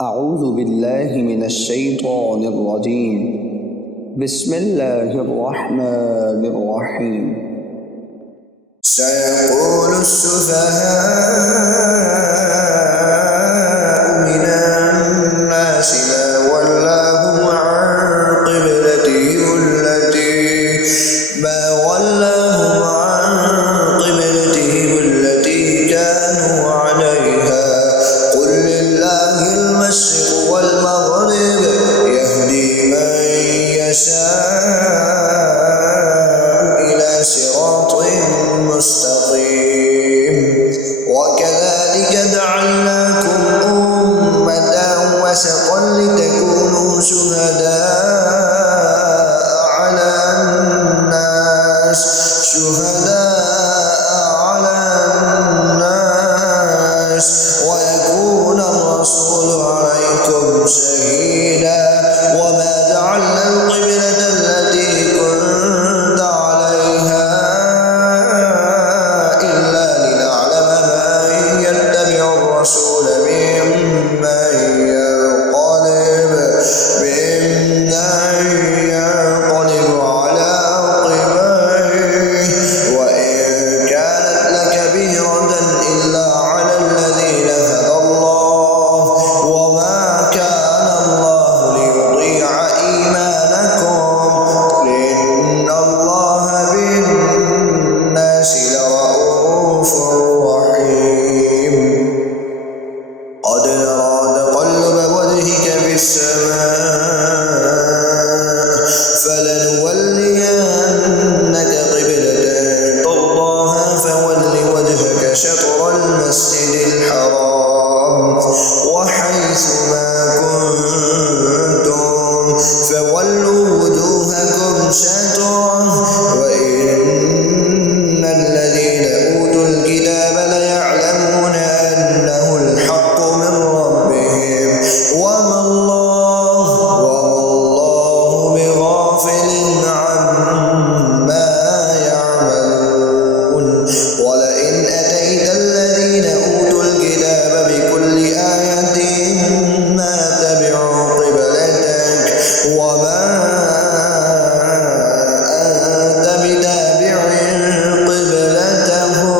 أعوذ بالله من الشيطان الرجيم. بسم الله الرحمن الرحيم. سيقول السفهاء من الناس ما ولاهم عن قبلتهم التي كانوا عليها قل لله المشرق والمغرب يهدي من يشاء إلى صراط مستقيم. وكذلك جعلناكم أمة وسطا لتكونوا شهداء على الناس ويكون الرسول عليكم شهيدا. وما جعلنا القبلة التي كنت عليها إلا لنعلم من يتبع الرسول ممن ينقلب على عقبيه وإن كانت لكبيرة إلا على الذين هدى الله وما كان الله ليضيع إيمانكم إن الله بالناس لرءوف رحيم. قد نرى تقلب وجهك في السماء فلنولينك قبلة ترضاها فول وجهك شطر المسجد الحرام وحيث ما كنتم فولوا وجوهكم شطره وإن الذين أوتوا الكتاب ليعلمون أنه الحق من ربهم وما الله بغافل عما يعملون. ولئن أتيت الذين أوتوا الكتاب بكل آية ما تبعوا قبلتك وما أنت بتابع قبلتهم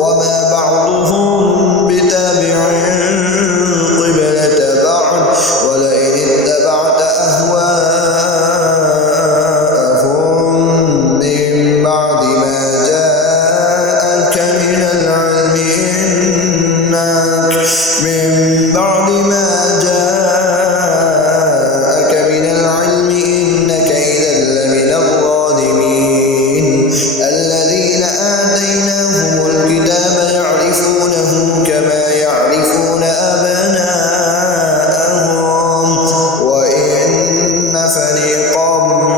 وما بعضهم بتابع قبلة بعض. ولئن اتبعت أهواءهم من بعد ما جاءك من العلم إنك إذا لمن الظالمين. الذين آتيناهم الكتاب يعرفونه كما يعرفون أبناءهم وإن فريقا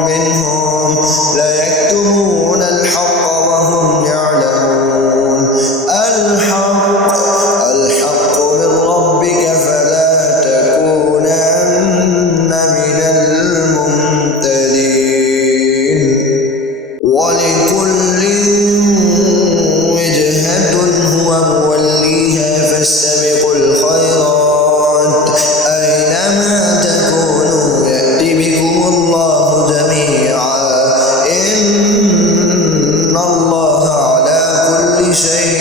منهم ليكتمون الحق وهم يعلمون. الحق من ربك فلا تكونن من الممتدين. ولكل وجهة هو موليها فاستبقوا الخيرات أينما تكونوا يأتي بكم الله جميعا إن الله على كل شيء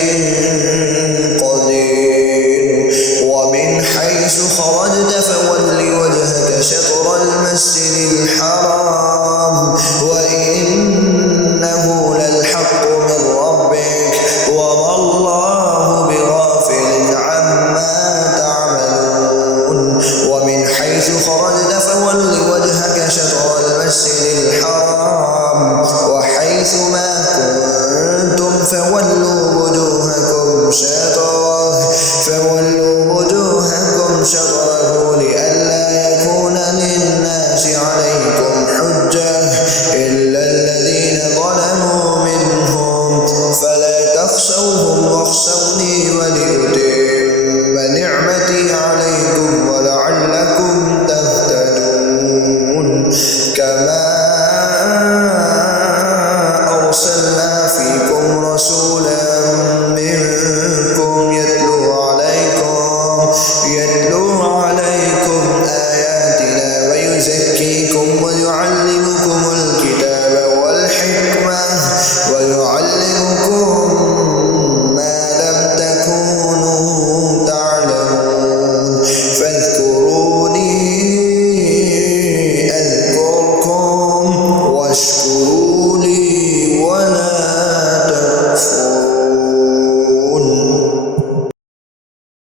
قدير. ومن حيث خرجت فول وجهك شطر المسجد الحرام وإنه للحق من ربك وما الله بغافل عما تعملون. ومن حيث خرجت فول وجهك شطر المسجد الحرام وحيث ما كنتم فولوا وجوهكم شطره لئلا يكون للناس عليكم حجة إلا الذين ظلموا منهم فلا تخشوهم واخشوني ولأتم نعمتي عليكم ولعلكم تهتدون. كما أرسلنا فيكم رسولا منكم يتلو عليكم آياتنا ويزكيكم ويعلمكم الكتاب والحكمة ويعلمكم ما لم تكونوا تعلمون فاذكروني أذكركم واشكروا لي ولا تكفرون